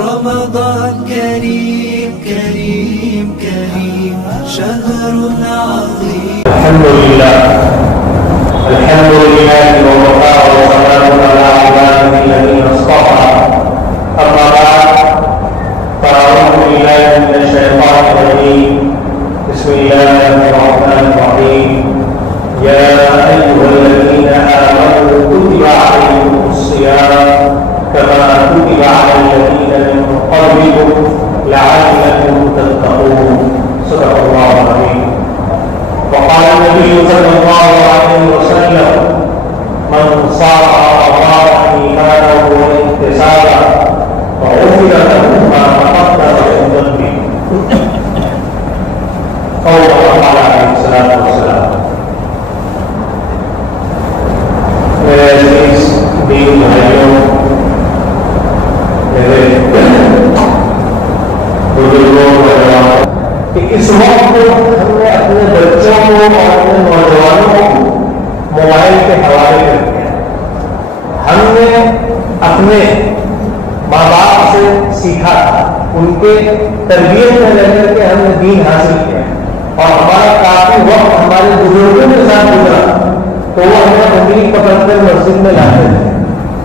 رمضان كريم كريم كريم شهر عظيم. الحمد لله ووفاء وسلام على عباده الذين اصطفى. اما بعد فاعوذ بالله من الشيطان الرجيم. بسم الله الرحمن الرحيم. يا ايها الذين امنوا كتب عليكم الصيام كما كتب على الذين من قبلكم لعلكم تتقون. صدق الله العظيم. وقال النبي صلى الله عليه وسلم من صام رمضان ايمانا واحتسابا غفر له ما تقدم من ذنبه. قول قال عليه الصلاه والسلام. میرے عزیز دین بھائیوں، میرے بزرگوں، کہ اس وقت ہم نے اپنے بچوں کو اور اپنے نوجوانوں کو موبائل کے حوالے کر دیا. ہم نے اپنے ماں باپ سے سیکھا تھا، ان کے تربیت میں رہ کر کے ہم نے دین حاصل کیا، اور ہمارا کافی وقت ہمارے بزرگوں کے ساتھ گزرا. تو وہ ہمیں انگلی پکڑ کر مسجد میں لاتے تھے،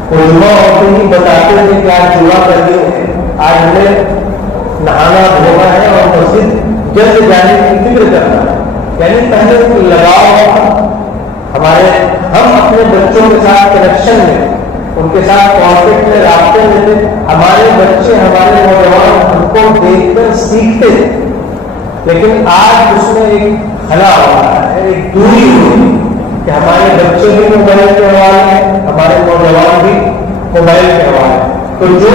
وہ جمعہ ہوتے ہی بتاتے تھے کہ آج جمعہ کر دیے، آج ہمیں نہانا دھونا ہے اور مسجد جلد جانے کی فکر کرنا ہے. یعنی پہلے لگاؤ ہمارے، ہم اپنے بچوں کے ساتھ کنیکشن میں، ان کے ساتھ کانٹیکٹ میں، رابطے میں تھے. ہمارے بچے، ہمارے نوجوان ہم کو دیکھ کر سیکھتے تھے. لیکن آج اس میں ایک خلا ہو رہا ہے، ایک دوری ہو رہی ہے کہ ہمارے بچے بھی موبائل کے حوالے ہیں، ہمارے نوجوان بھی موبائل کے حوالے ہیں. تو جو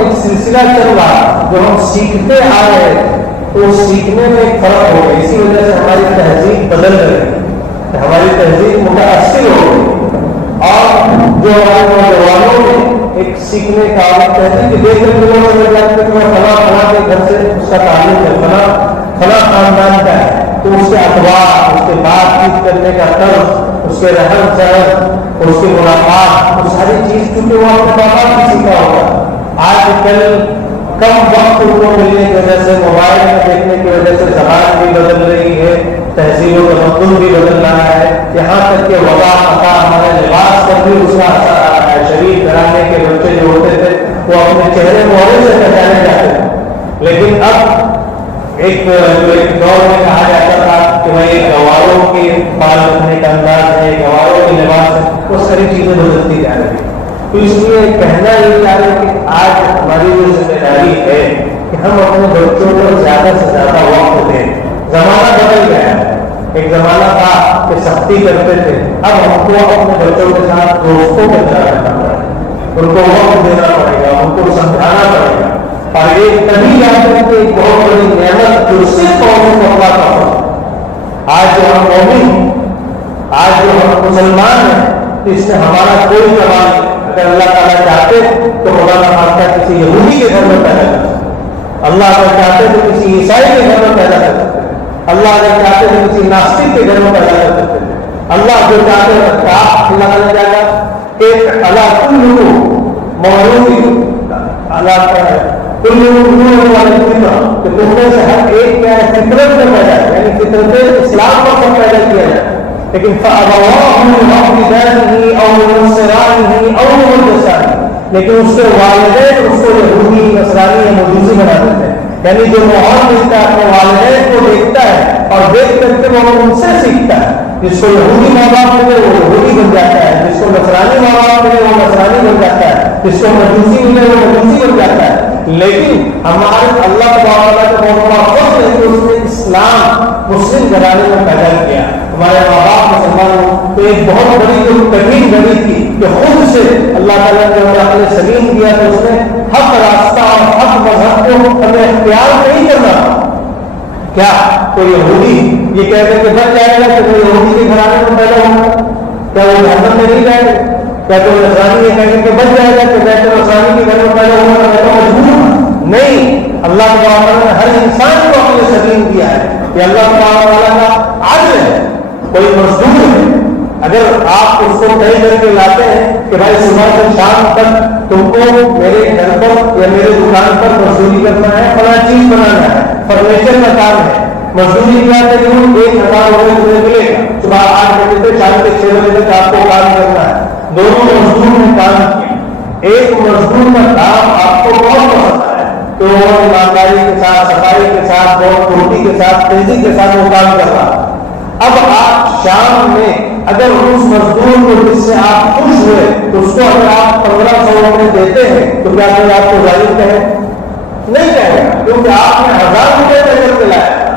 ایک سلسلہ چل رہا، جو ہم سیکھتے آ رہے ہیں، تو سیکھنے میں ایک فرق ہو گیا. اسی وجہ سے ہماری تہذیب بدل رہی ہے، ہماری تہذیب متاثر ہو گئی. اور جو ہمارے نوجوانوں میں ایک سیکھنے کا عادت ہے کہ دیکھ کر لوگ سمجھ جاتے ہیں کہ میں فلاں فلاں کے گھر سے اس کا تعلق ہے، فلاں فلاں خاندان کا ہے، تو اس کے اخبار، اس کے بات چیت کرنے کا طرز، اس کے رہن سہن، اس کی ملاقات، وہ ساری چیز کیونکہ وہ اپنے باپ سے سیکھا ہوگا. آج کل کم وقت ان کو ملنے کی وجہ سے، موبائل میں دیکھنے کی وجہ سے زبان بھی بدل رہی ہے، تہذیب و تمدن بھی بدل رہا ہے. یہاں تک کہ وبا عطا ہمارے لباس پر بھی اس کا اثر آ رہا ہے. شریف گھرانے کے بچے جو ہوتے تھے وہ اپنے چہرے مہرے سے پہچانے جاتے تھے. لیکن اب ایک دور میں کہا جاتا تھا کہ بھائی گواروں کے بال رکھنے کا انداز ہے، گواروں کے لباس ہے، وہ ساری چیزیں بدلتی جا رہی ہیں. تو اس لیے کہنا یہ چاہ رہے کہ آج ہماری جو ذمہ داری ہے کہ ہم اپنے بچوں کو زیادہ سے زیادہ وقت دیں. زمانہ بدل گیا ہے. ایک زمانہ تھا کہ سختی کرتے تھے، اب ہم کو اپنے بچوں کے ساتھ دوستوں کی طرح رہنا پڑے گا، ان کو وقت دینا پڑے گا، ان کو سمجھانا پڑے گا. اور ایک تبھی یاد ہے کہ ایک بہت بڑی نعمت جو صرف قوم کو اللہ کا ہے. آج جو ہم مومن، آج جو ہم مسلمان ہیں، اس میں ہمارا کوئی کمال نہیں. اگر اللہ تعالیٰ چاہتے تو خدا نہ خواستہ کسی یہودی کے گھر میں پیدا کر سکتے، اللہ اگر چاہتے تو کسی عیسائی کے گھر میں پیدا کر سکتے، اللہ اگر چاہتے تو کسی ناستک کے گھر میں پیدا کر سکتے. اللہ جو چاہتے ہیں اللہ تعالیٰ جائے گا کہ اللہ کل مولود اللہ کہ تم میں سے ہر ایک کیا ہے فطرت میں پیدا ہے، یعنی فطرت اسلام پر سب پیدا کیا جائے. لیکن لیکن اس کے والدین اس کو یہودی، نصرانی یا مجوسی بنا دیتے ہیں. یعنی جو ماحول ملتا ہے اپنے والدین کو دیکھتا ہے اور دیکھ کر کے وہ ان سے سیکھتا ہے. جس کو یہودی ماں باپ ملے وہ یہودی بن جاتا ہے، جس کو نصرانی ماں باپ ملے وہ نصرانی بن جاتا ہے، جس کو مجوسی ملے وہ مجوسی بن جاتا ہے. لیکن ہمارے اللہ تعالیٰ کا بہت بڑا فضل ہے کہ اس نے اسلام مسلم گھرانے میں پیدا کیا. ہمارے ماں باپ مسلمان تو ایک بہت بڑی جو کٹھن گھڑی تھی کہ خود سے اللہ تعالیٰ نے ہمیں اپنے سلیم دیا تو اس نے حق راستہ اور حق مذہب کو ہمیں اختیار نہیں کرنا. کیا کوئی یہودی یہ کہتے کہ بچ جائے گا کہ کوئی یہودی کے گھرانے میں پیدا ہوگا، کیا وہ جہنم میں نہیں جائے گا؟ کیا کوئی نصرانی یہ کہیں کہ بچ جائے گا کہ میں تو نصرانی کے گھر میں پیدا ہوگا میں تو مجبور ہوں؟ نہیں، اللہ تعالیٰ نے ہر انسان کو اپنے سلیم دیا ہے. یہ اللہ تعالیٰ کا عدل ہے. کوئی مزدور ہے، اگر آپ اس کو کہیں کر کے لاتے ہیں کہ بھائی صبح سے شام تک تم کو میرے گھر پر یا میرے دکان پر مزدوری کرنا ہے، فلاں چیز بنانا ہے، فرنیچر کا کام ہے، مزدوری کیا ہے 1,000 روپئے تمہیں ملے گا، صبح 8 بجے سے شام کے 6 بجے تک آپ کو کام کرنا ہے. دونوں مزدور نے کام کیا. ایک مزدور کا کام آپ کو بہت پسند آیا تو وہ ایمانداری کے ساتھ، صفائی کے ساتھ، بہت پھرتی کے ساتھ، تیزی کے ساتھ وہ کام کر رہا. اب آپ شام میں اگر اس مزدور کو جس سے آپ خوش ہوئے تو اس کو اگر آپ 1,500 روپئے دیتے ہیں تو کیا کوئی آپ کو ظالم کہے؟ نہیں کہے گا، کیونکہ آپ نے 1,000 روپئے کر کے لایا.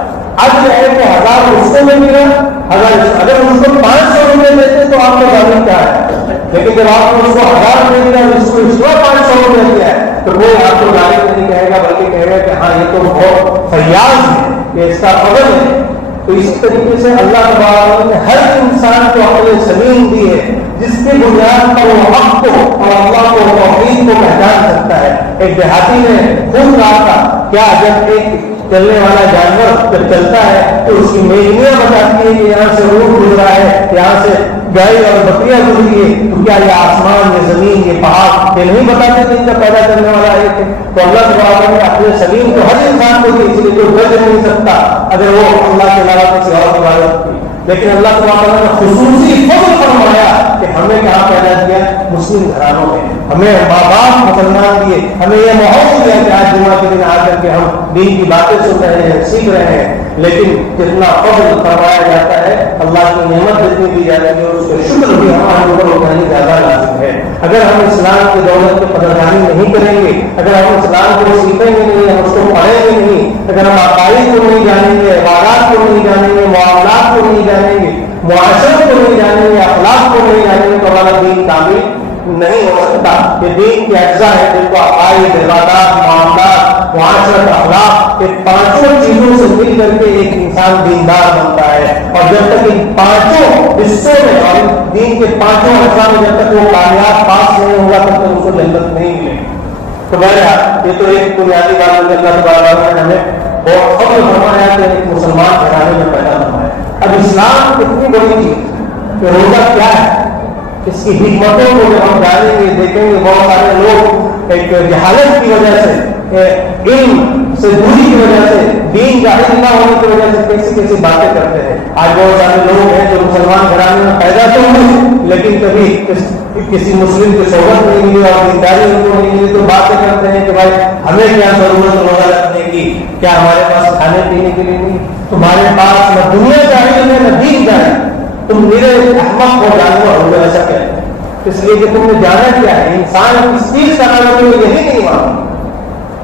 اب یہ ہے کہ 1,000 اس کو مل گیا، اگر اس کو 500 روپئے دیتے تو آپ کو ظالم کیا ہے. لیکن جب آپ نے اس کو 1,000 روپئے دیا اس کو اس کو 500 روپئے دیا ہے تو کوئی آپ کو ظالم نہیں کہے گا، بلکہ کہے گا کہ ہاں یہ تو بہت فیاض ہے، یہ اس کا فضل ہے. تو اسی طریقے سے اللہ تبارک نے ہر انسان کو عقل سلیم دی ہے جس کی بنیاد پر وہ حق کو اور اللہ کو توحید کو پہچان سکتا ہے. ایک دیہاتی نے خود کہا تھا کیا جب ایک چلنے والا جانور جب چلتا ہے تو اس کی میگنیاں بتاتی ہے کہ یہاں سے اونٹ گزرا ہے، یہاں سے گائے اور بکریاں گزری ہے، تو کیا یہ آسمان، یہ زمین، یہ پہاڑ یہ نہیں بتاتے کہ ان کا پیدا کرنے والا ایک ہے؟ تو اللہ تبارک نے اپنے سلیم کو ہر انسان کو دی، اس لیے کوئی بچ نہیں سکتا اگر وہ اللہ کے علاوہ کسی اور کی عبادت کی. لیکن اللہ تبارک نے خصوصی فضل فرمایا کہ ہمیں کہاں پیدا کیا؟ مسلم گھرانوں میں. ہمیں ماں باپ مسلمان دیے، ہمیں یہ ماحول دیا کہ آج جمعہ کے دن آ کر کے ہم دین کی باتیں سن رہے ہیں، سیکھ رہے ہیں. لیکن جتنا فضل فرمایا جاتا ہے، اللہ کی نعمت جتنی دی جاتی ہے اس کا شکر بھی ہمارے اوپر اٹھانی زیادہ لازم ہے. اگر ہم اسلام کی دولت کی قدردانی نہیں کریں گے، اگر ہم اسلام کو سیکھیں گے نہیں، ہم اس کو پڑھیں گے نہیں، اگر ہم عقائد کو نہیں جانیں گے، عبادات کو نہیں جانیں گے، معاملات کو نہیں جانیں گے، معاشرت کو نہیں جانیں گے، اخلاق کو نہیں جانیں گے، تو ہمارا دین کامل نہیں ہو سکتا. یہ دین کے اجزاء ہے جن کو عقائد، عبادات، معاملات، معاشرت، اخلاق، یہ پانچوں چیزوں سے مل کر کے ایک انسان دیندار بنتا ہے. اور جب تک ان پانچوں حصوں میں اور دین کے پانچوں اجزاء میں جب تک وہ کامیاب پاس نہیں ہوگا تب تک اس کو جنت نہیں ملے. تو بہرحال یہ تو ایک بنیادی بات ہے. اللہ تبارک نے ہمیں بہت فضل فرمایا کہ ایک مسلمان گھرانے میں پیدا فرمایا. اب اسلام اتنی بڑی چیز کہ روزہ کیا ہے، اس کی حکمتوں کو جب ہم جانیں گے، دیکھیں گے. بہت سارے لوگ ایک جہالت کی وجہ سے، علم سے دوری کی وجہ سے، دین کا علم نہ ہونے کی وجہ سے کیسی کیسی باتیں کرتے ہیں. آج بہت سارے لوگ ہیں جو مسلمان گھرانے میں پیدا تو ہوئے لیکن کبھی کسی مسلم کی صحبت نہیں ملی اور دینداری ان کو نہیں ملی تو باتیں کرتے ہیں کہ بھائی ہمیں کیا ضرورت روزہ رکھنے کی، کیا ہمارے پاس کھانے پینے کے لیے نہیں؟ تمہارے پاس نہ دنیا کا علم ہے نہ دین کا علم، تم میرے احمق کو جانور ہو گئے. ایسا کیا ہے؟ اس لیے کہ تم نے جانا کیا ہے. انسان اس چیز کا نام تمہیں یہی نہیں معلوم.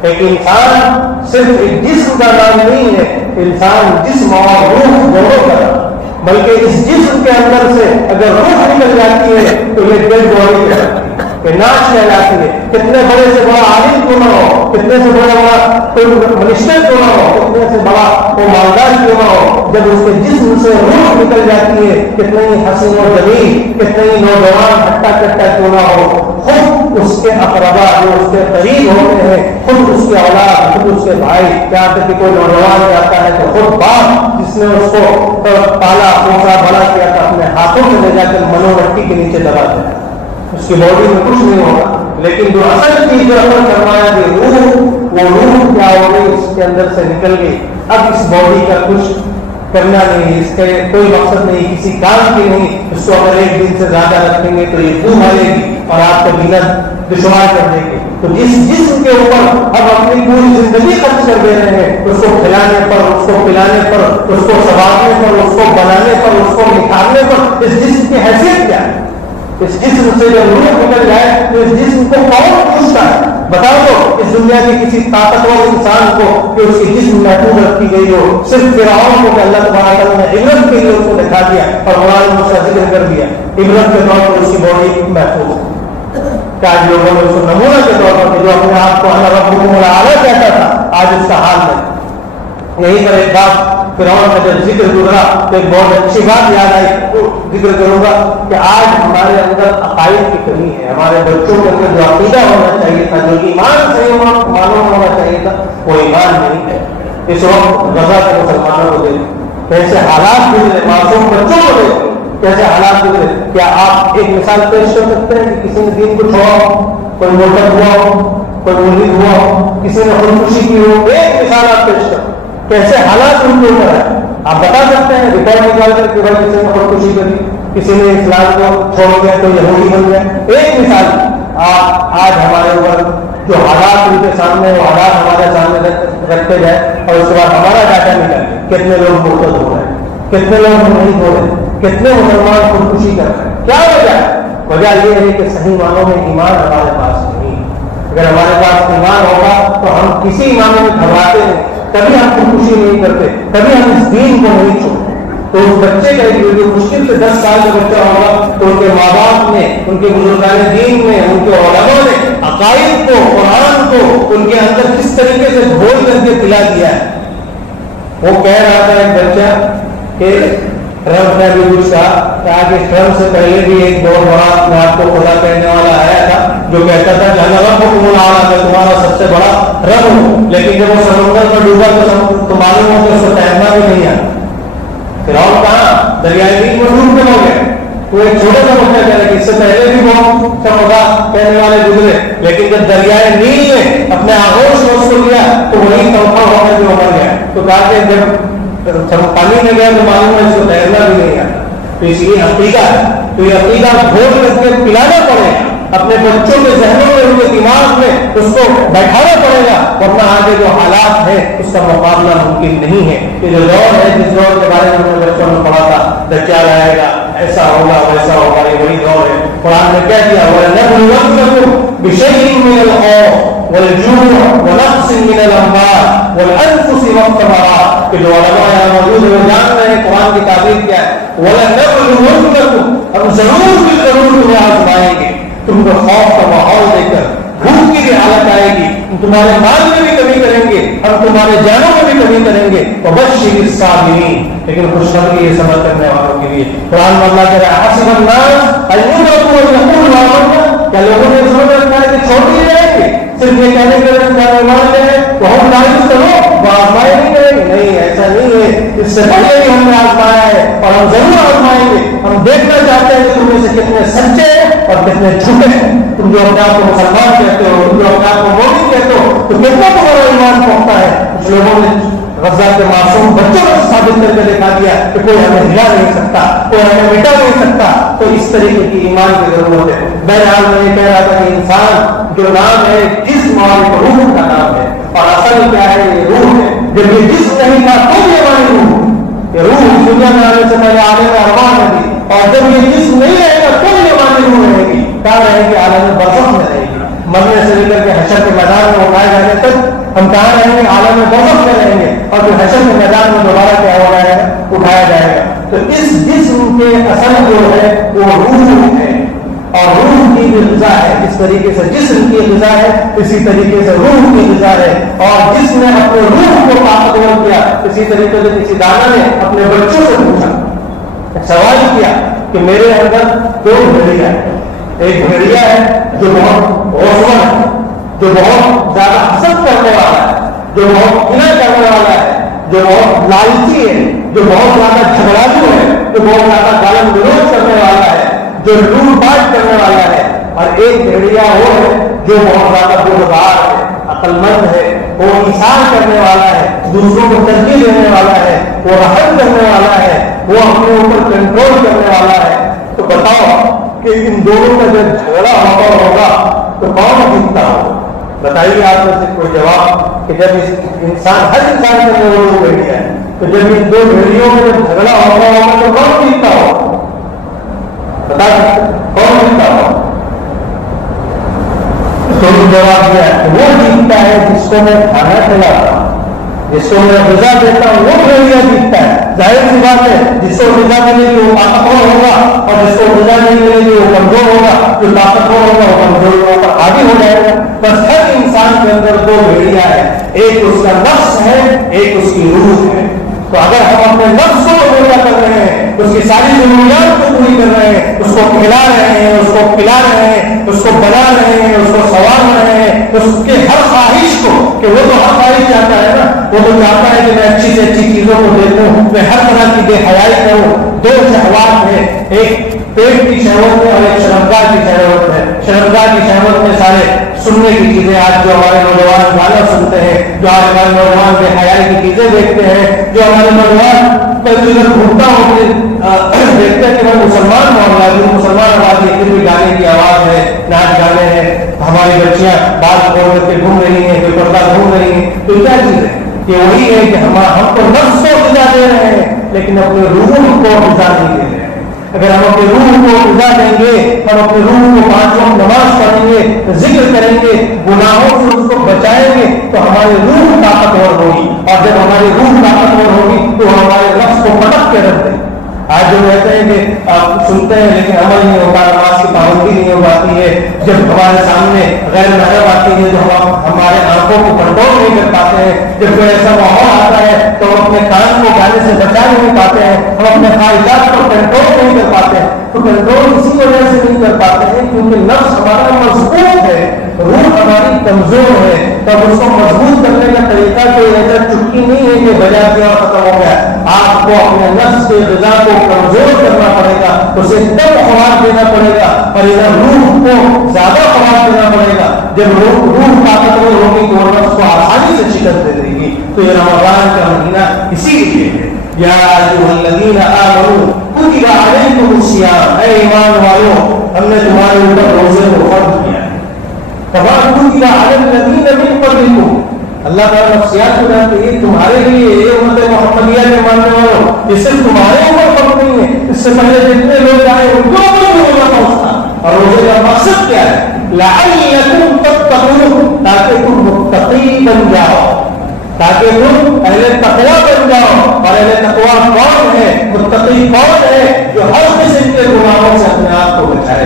ایک انسان صرف ایک جسم کا نام نہیں ہے، انسان جسم اور روح دونوں کا نام. بلکہ اس جسم کے اندر سے اگر روح نکل جاتی ہے تو یہ ڈیڈ باڈی کہلاتی ہے، کہ ناش کہلاتی ہے. کتنے بڑے سے بڑا عالم کیوں نہ ہو، کتنے سے بڑا کوئی منسٹر کیوں نہ ہو، کتنے سے بڑا کوئی مالدار کیوں نہ ہو، جب اس کے جسم سے روح نکل جاتی ہے، کتنے ہی حسین و جمیل، کتنے ہی نوجوان ہٹا کٹا کیوں نہ ہو، خود اس کے اقربا جو اس کے قریب ہوتے ہیں، خود اس کے اولاد، خود اس کے بھائی، یہاں تک کہ کوئی نوجوان جاتا ہے تو خود باپ جس نے اس کو پالا پوسا بڑا کیا تھا اپنے ہاتھوں سے لے جا کر منو مٹی کے نیچے دبا دیا. اس کی باڈی میں کچھ نہیں ہوگا، لیکن جو اصل چیز جو اثر فرمایا کہ روح، وہ روح کیا ہو گئی، اس کے اندر سے نکل گئی. اب اس باڈی کا کچھ کرنا نہیں، اس کے کوئی مقصد نہیں، کسی کام کی نہیں. اس کو اگر ایک دن سے زیادہ رکھیں گے تو یہ دھوم آئے گی اور آپ کا بنا دشوار کر دیں گے. تو جس جسم کے اوپر ہم اپنی پوری زندگی خرچ کر دے رہے ہیں، اس کو کھلانے پر، اس کو پلانے پر، اس کو سنوارنے پر، اس کو بنانے پر، اس کو نکھارنے پر، اس جسم کی حیثیت کیا ہے؟ اس جسم سے جب روح نکل جائے تو اس جسم کو کون پوچھتا ہے؟ بتاؤ تو اس دنیا کے کسی طاقتور انسان کو کہ اس کی جسم محفوظ رکھی گئی ہو. صرف فرعون کو کہ اللہ تبارک نے عبرت کے لیے اس کو دکھا دیا اور قرآن میں اس کا ذکر کر دیا عبرت کے طور پر اس کی باڈی محفوظ. کیا لوگوں نے اس کو نمونہ کے طور پر جو اپنے آپ کو اللہ ربکم الاعلی کہتا تھا، آج اس کا حال نہیں. یہیں پر ایک بات فرعون کا جب ذکر گزرا تو ایک بہت اچھی بات یاد آئی، ذکر کروں گا کہ آج ہمارے اندر عقائد کی کمی ہے. ہمارے بچوں کے اندر جو عقیدہ ہونا چاہیے تھا، جو ایمان صحیح معلوم ہونا چاہیے تھا، وہ ایمان نہیں ہے. اس وقت غزہ کے مسلمانوں کو دیکھ، ایسے حالات گزرے، معصوم بچوں کو دیکھ کیسے حالات گزرے. کیا آپ ایک مثال پیش کر سکتے ہیں کہ کسی نے دین کو چھوڑا ہو, کوئی مرتد ہوا ہو, کوئی مرید ہوا ہو, کسی نے خودکشی کی ہو؟ ایک مثال آپ پیش کریں کیسے حالات ان کے اوپر ہے. آپ بتا سکتے ہیں ریکارڈ نکال کر کہ بھائی کسی نے خودکشی کری, کسی نے اسلام کو چھوڑ دیا تو یہودی بن گیا. ایک مثال آپ آج ہمارے اوپر جو حالات ان کے سامنے, وہ حالات ہمارے سامنے رکھتے جائیں اور اس کے بعد ہمارا ڈاٹا نکالے. کتنے لوگ مرتد ہو رہے ہیں, کتنے لوگ مرید ہو رہے ہیں, کتنے مسلمان خودکشی کر رہے ہیں. کیا وجہ ہے؟ وجہ یہ ہے کہ صحیح معنوں میں ایمان ہمارے پاس نہیں. اگر ہمارے پاس ایمان ہوگا تو ہم کسی ایمان میں گھبراتے نہیں, کبھی ہم خودکشی نہیں کرتے, کبھی ہم اس دین کو نہیں چھوڑتے. تو اس بچے کا جو مشکل سے 10 سال کا بچہ ہوگا تو ان کے ماں باپ نے, ان کے بزرگان دین نے, ان کے علماء نے عقائد کو, قرآن کو ان کے اندر کس طریقے سے گھول کر کے پلا دیا ہے. وہ کہہ رہا تھا ایک بچہ کہ ٹرمپ نے بھی کچھ کہا کہ ٹرمپ سے پہلے بھی ایک بہت بڑا اپنے آپ کو خدا کہنے والا آیا تھا جو کہتا تھا کہ اللہ رب کو میں تمہارا سب سے بڑا رب ہوں. لیکن جب وہ سمندر میں ڈوبا تو معلوم ہو کہ اس کو تیرنا بھی نہیں آتا. فرعون کہاں دریائے نیل میں ڈوب کے ہو گئے. تو ایک چھوٹا سا بچہ کہہ رہا کہ اس سے پہلے بھی بہت سا خدا کہنے والے گزرے, لیکن جب دریائے نیل نے اپنے آغوش میں اس کو لیا تو وہی توفا ہو کر جو مر گیا. تو کہا کہ جب پانی میں گیا تو معلوم ہے اس کو تیرنا بھی نہیں آتا. تو اس لیے عقیدہ ہے, تو یہ عقیدہ گھول کر کے پلانا پڑے گا اپنے بچوں کے ذہنوں میں, ان کے دماغ میں اس کو بیٹھانا پڑے گا, ورنہ آگے جو حالات ہے اس کا مقابلہ ممکن نہیں ہے. یہ جو دور ہے, جس دور کے بارے میں ہم نے بچوں میں پڑھا تھا, دجال آئے گا, ایسا ہوگا ویسا ہوگا, یہ وہی دور ہے. قرآن نے کیا دیا, وَلَنَبْلُوَنَّكُمْ بِشَيْءٍ مِّنَ الْخَوْفِ وَالْجُوعِ وَنَقْصٍ مِّنَ الْأَمْوَالِ وَالْأَنفُسِ وَالثَّمَرَاتِ. کہ جو علماء یہاں موجود ہیں وہ جان رہے ہیں قرآن کی تعبیر کیا ہے. وَلَنَبْلُوَنَّكُمْ, ہم ضرور تمہیں آزمائیں گے. تم کو خوف کا ماحول دے کر بھوک کی بھی حالت آئے گی, تمہارے مال میں بھی کمی کریں گے, ہم تمہارے جانوں میں بھی کمی کریں گے. وَبَشِّرِ الصَّابِرِينَ, لیکن خوشخبری یہ صبر کرنے والوں کے لیے. قرآن میں اللہ کہہ رہا ہے حَسِبَ النَّاسُ أَن يُتْرَكُوا أَن يَقُولُوا آمَنَّا, کیا لوگوں نے سمجھ رکھا ہے کہ چھوڑ دیے جائیں گے صرف یہ کہنے کے لیے ایمان لے ہیں تو ہم نائز کرو وہ آزمائے نہیں کریں گے؟ نہیں, ایسا نہیں ہے. اس سے پہلے بھی ہم نے آزمایا ہے اور ہم ضرور آزمائیں گے. ہم دیکھنا چاہتے ہیں کہ تم میں سے کتنے سچے ہیں اور کتنے جھوٹے ہیں. تم جو اپنے آپ کو مسلمان کہتے ہو, تم جو اپنے آپ کو مومن کہتے ہو, تو کتنا تمہارا ایمان پختہ ہے. کچھ لوگوں نے غزہ کے معصوم بچوں کو ثابت کر کے دکھا دیا کہ کوئی ہمیں ہلا نہیں سکتا, کوئی ہمیں مٹا نہیں سکتا. تو اس طریقے کی ایمان کی ضرورت ہے. بہرحال میں یہ کہہ رہا تھا کہ انسان جو نام ہے جسم اور روح کا نام ہے, اور اصل کیا ہے, یہ روح ہے. جب یہ جسم نہیں تھا تو یہ ہماری روح, یہ روح دنیا میں آنے سے پہلے عالم ارواح میں تھی, اور جب یہ جسم نہیں رہے گا تو یہ ہماری روح رہے گی. کہاں رہے گی؟ عالم برزخ میں رہے گی. مرنے سے لے کر کے حشر کے میدان میں اٹھائے جانے تک ہم کہاں رہیں گے؟ عالم برزخ میں رہیں گے, اور جو حشر کے میدان میں دوبارہ کیا ہو رہا ہے, اٹھایا جائے گا. تو اس جسم کے اصل جو ہے وہ روح ہے, اور روح کی بھی غذا ہے. جس طریقے سے جسم کی غذا ہے اسی طریقے سے روح کی غذا ہے. اور جس نے اپنے روح کو طاقتور کیا, اسی طریقے سے کسی دانا نے اپنے بچوں سے پوچھا, سوال کیا کہ میرے اندر دو بھیڑیا ہے. ایک بھیڑیا ہے جو بہت غوثر ہے, جو بہت زیادہ حسد کرنے والا ہے, جو بہت گناہ کرنے والا ہے, جو بہت لالچی ہے, جو بہت زیادہ جھگڑالو ہے, جو بہت زیادہ گالم گلوچ کرنے والا ہے, جو لوٹ پاٹ کرنے والا ہے. اور ایک بھیڑیا وہ ہے جو بہت زیادہ بردبار ہے, عقل مند ہے, وہ انصاف کرنے والا ہے, دوسروں کو ترجیح دینے والا ہے, وہ رحم کرنے والا ہے, وہ اپنے اوپر کنٹرول کرنے والا ہے. تو بتاؤ کہ ان دونوں کا جب جھگڑا ہوگا تو کون جیتتا ہوگا؟ بتائیے آپ میں سے کوئی جواب کہ جب انسان ہر انسان کے اندر وہ بھیڑیا ہے, تو جب ان دو بھیڑیوں میں جب جھگڑا ہوگا تو کون جیتتا ہوگا؟ بتا سکتے کون جیتتا ہوگا؟ تو جواب دیا ہے وہ جیتتا ہے جس کو میں کھانا کھلاتا ہوں, جس کو میں غذا دیتا ہوں, وہ بھیڑیا جیتتا ہے. ظاہر سی بات ہے, جس کو غذا ملے گی وہ طاقتور ہوگا, اور جس کو غذا نہیں ملے گی وہ کمزور ہوگا. جو طاقتور ہوگا وہ کمزور ہوگا, آگے ہو جائے گا. بس ہر انسان کے اندر دو بھیڑیا ہے, ایک اس کا نفس ہے, ایک اس کی روح ہے. تو اگر ہم اپنے نفس کو پورا کر رہے ہیں, اس کی ساری ضروریات کو پوری کر رہے ہیں, اس کو کھلا رہے ہیں, اس کو پلا رہے ہیں, اس کو بنا رہے ہیں, اس کو سنوار رہے ہیں, اس کے ہر خواہش کو, کہ وہ تو ہر خواہش چاہتا ہے نا, وہ تو چاہتا ہے کہ میں اچھی سے اچھی چیزوں کو دیکھوں، میں ہر طرح کی بے حیائی کروں. دو شہوات ہیں، ایک پیٹ کی شہوت ہے اور ایک شرمگاہ کی شہوت ہے. شرمگاہ کی شہوت میں سارے سننے کی چیزیں، آج جو ہمارے نوجوان گانا سنتے ہیں، جو آج ہمارے نوجوان بے حیائی کی چیزیں دیکھتے ہیں، جو ہمارے نوجوان گھومتا ہوں دیکھتے ہیں کہ میں مسلمان معاملہ مسلمان آبادی پھر بھی گانے کی آواز ہے، ناچ گانے ہیں، ہماری بچیاں بال کھول کر کے گھوم رہی ہیں، بے پردہ گھوم رہی ہیں. تو کیا چیز ہے؟ یہ وہی ہے کہ ہم تو نفس کو غذا دے رہے ہیں لیکن اپنے روح کو غذا نہیں دے رہے ہیں. اگر ہم اپنے روح کو غذا دیں گے، ہم اپنے روح کو 5 وقت نماز پڑھیں گے، ذکر کریں گے، گناہوں سے اس کو بچائیں گے تو ہماری روح طاقتور ہوگی. اور جب ہماری روح طاقتور ہوگی تو ہمارے نفس کو پٹک کے رکھ دیں. آج جو کہتے ہیں کہ آپ سنتے ہیں لیکن عمل نہیں ہوتا، نماز کی پابندی نہیں ہو پاتی ہے. جب ہمارے سامنے غیر محرم آتی ہے تو ہم ہمارے آنکھوں کو کنٹرول نہیں کر پاتے ہیں. جب کوئی ایسا ماحول آتا ہے تو ہم اپنے کان کو گانے سے بچا نہیں پاتے ہیں، ہم اپنے خواہشات کو کنٹرول نہیں کر پاتے ہیں. تو کنٹرول اسی وجہ سے نہیں کر پاتے ہیں کیونکہ نفس ہمارا مضبوط ہے، روح ہماری کمزور ہے. تب اس کو مضبوط کرنے کا طریقہ کوئی ایسا چٹکی نہیں ہے کہ بجا دیا اور ختم ہو گیا. آپ کو اپنے نفس کے غذا کو کمزور کرنا پڑے گا، اسے تب خوراک دینا پڑے گا، اور ادھر روح کو زیادہ خوراک دینا پڑے گا. جب روح طاقتور ہوگی تو نفس کو آسانی سے شکست دے دے گی. تو یہ رمضان کا مہینہ اسی لیے ہے. یا ایھا الذین آمنوا کتب علیکم الصیام، اے ایمان والو ہم نے تمہارے اوپر روزے کو فرض کیا ہے. کما کتب علی الذین من قبلکم، اللہ تعالیٰ نفسیات کو جانتے ہیں تمہارے لیے یہ امت محمدیہ کے ماننے والوں، یہ صرف تمہارے اوپر فرض نہیں ہے، اس سے پہلے جتنے لوگ آئے ان کو روزہ پہنچتا. اور روزے کا مقصد کیا ہے؟ لعلکم تتقون، تاکہ تم متقی بن جاؤ، تاکہ تم اہل تقویٰ بن جاؤ. اور اہل تقویٰ کون ہے؟ متقی کون ہے؟ جو ہر قسم کے گناہوں سے اپنے آپ کو بچائے،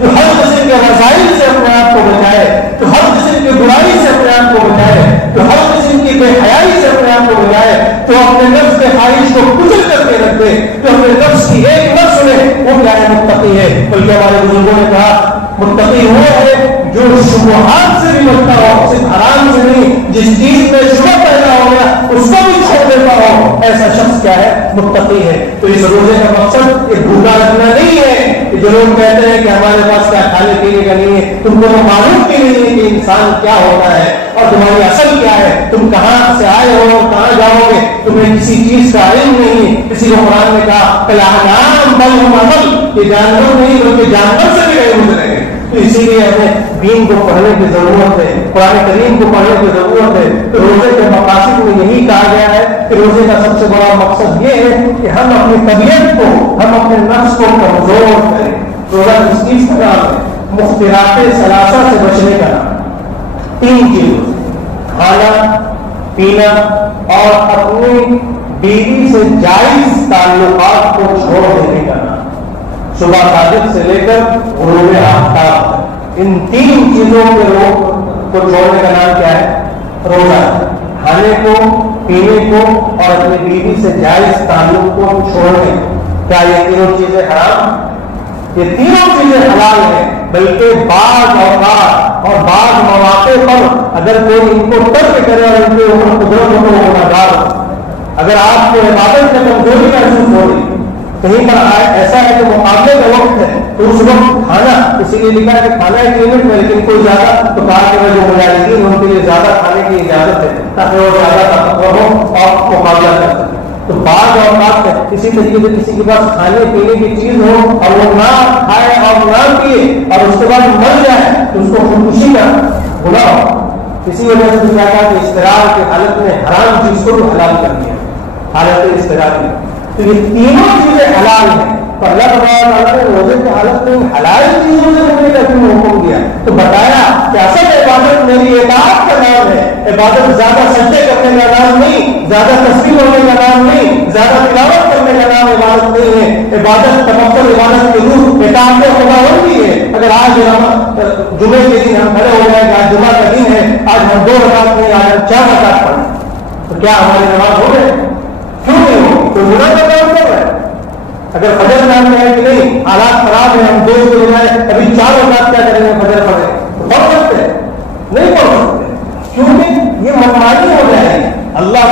جو ہر قسم کے رسائل سے اپنے آپ کو بچائے، جو ہر قسم کی برائی سے اپنے آپ کو بچائے، جو ہر قسم کی بے حیائی سے اپنے آپ کو بچائے، جو اپنے نفس کے خواہش کو کچل کر کے رکھ دے، جو اپنے نفس کی ایک نہ سنے، وہ کیا ہے؟ متقی ہے. بلکہ ہمارے بزرگوں نے کہا متقی وہ ہے جو شبہات سے بھی بچتا ہو، صرف حرام سے نہیں، جس چیز میں شبہ پیدا ہو گیا اس کو بھی چھوڑ دیتا ہو، ایسا شخص کیا ہے؟ متقی ہے. تو اس روزے کا مقصد یہ بھوکا رکھنا نہیں ہے کہ جو لوگ کہتے ہیں کہ ہمارے پاس کیا کھانے پینے کا نہیں ہے، تم کو معلوم بھی نہیں ہے کہ انسان کیا ہوتا ہے اور تمہاری اصل کیا ہے، تم کہاں سے آئے ہو اور کہاں جاؤ گے، تمہیں کسی چیز کا علم نہیں. کسی کو قرآن نے کہا کالانعام بل ہم اضل، یہ جانور نہیں بلکہ جانور سے بھی نہیں گزرے ہیں. تو اسی لیے ہمیں دین کو پڑھنے کی ضرورت ہے، قرآن کریم کو پڑھنے کی ضرورت ہے. تو روزے کے مقاصد میں یہی کہا گیا ہے کہ روزے کا سب سے بڑا مقصد یہ ہے کہ ہم اپنی طبیعت کو، ہم اپنے نفس کو کمزور کریں. روزہ کس چیز کا نام ہے؟ مخترات ثلاثہ سے بچنے کا نام. 3 چیزوں، کھانا پینا اور اپنی بیوی سے جائز تعلقات کو چھوڑ دینے کا نام. صبح صادق سے لے کر غروب آفتاب، ان 3 چیزوں کے کو چھوڑنے کا نام کیا ہے؟ روزہ. کھانے کو، پینے کو اور اپنی بیوی سے جائز تعلق کو چھوڑنے. کیا یہ تینوں چیزیں حرام؟ یہ تینوں چیزیں حلال ہیں. بلکہ بعض اوقات اور بعض مواقع پر اگر کوئی ان کو ترک کرے اور ان کے اوپر قدرت ہو تو وہ گنہگار ہو. اگر آپ کو عبادت میں کمزوری محسوس ہو رہی، کہیں پر ایسا ہے کہ مقابلے کا وقت ہے تو اس وقت کھانا، اسی لیے لکھا ہے کہ کھانا ایک لمٹ میں، لیکن کوئی زیادہ تو کہا کہ جو مجاہدین ان کے لیے زیادہ کھانے کی اجازت ہے تاکہ وہ زیادہ طاقتور ہو اور مقابلہ کر سکے. تو بعض اوقات میں اسی طریقے سے کسی کے پاس کھانے پینے کی چیز ہو اور وہ نہ کھائے اور نہ پیے اور اس کے بعد مر جائے تو اس کو خودکشی کا گناہ ہو. اسی وجہ سے کیا کہا کہ اضطرار کی حالت میں حرام چیز کو بھی حلال کر دیا، حالت اضطرار کی. تو یہ تینوں چیزیں حلال ہیں. تو اللہ تعالیٰ نے روزے کی حالت میں حلال چیزوں سے رکھنے کا کیوں حکم دیا؟ تو بتایا کہ اصل عبادت میری اطاعت کا نام ہے. عبادت زیادہ سجدے کرنے کا نام نہیں، زیادہ تسبیح ہونے کا نام نہیں، زیادہ تلاوت کرنے کا نام عبادت نہیں ہے. عبادت تمکن عبادت کی روح اطاعت خداوندی ہے. اگر آج جمعے کے دن ہم کھڑے ہو جائیں کہ آج جمعہ کا دن ہے، آج ہم 2 رکعت نہیں، آج ہم 4 رکعت پڑھیں، تو کیا ہماری نماز ہو گئے؟ کیوں نہیں ہو؟ تو گناہ کا کام کر رہا ہے. اگر فجر نام میں ہے کہ نہیں حالات خراب ہیں، ہم 2 کے بجائے ابھی 4 رکعت کیا کریں گے؟ فجر پڑھیں تو پڑھ سکتے ہیں؟ نہیں پڑھ سکتے، کیونکہ یہ منمانی ہو جائے گی. اللہ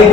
1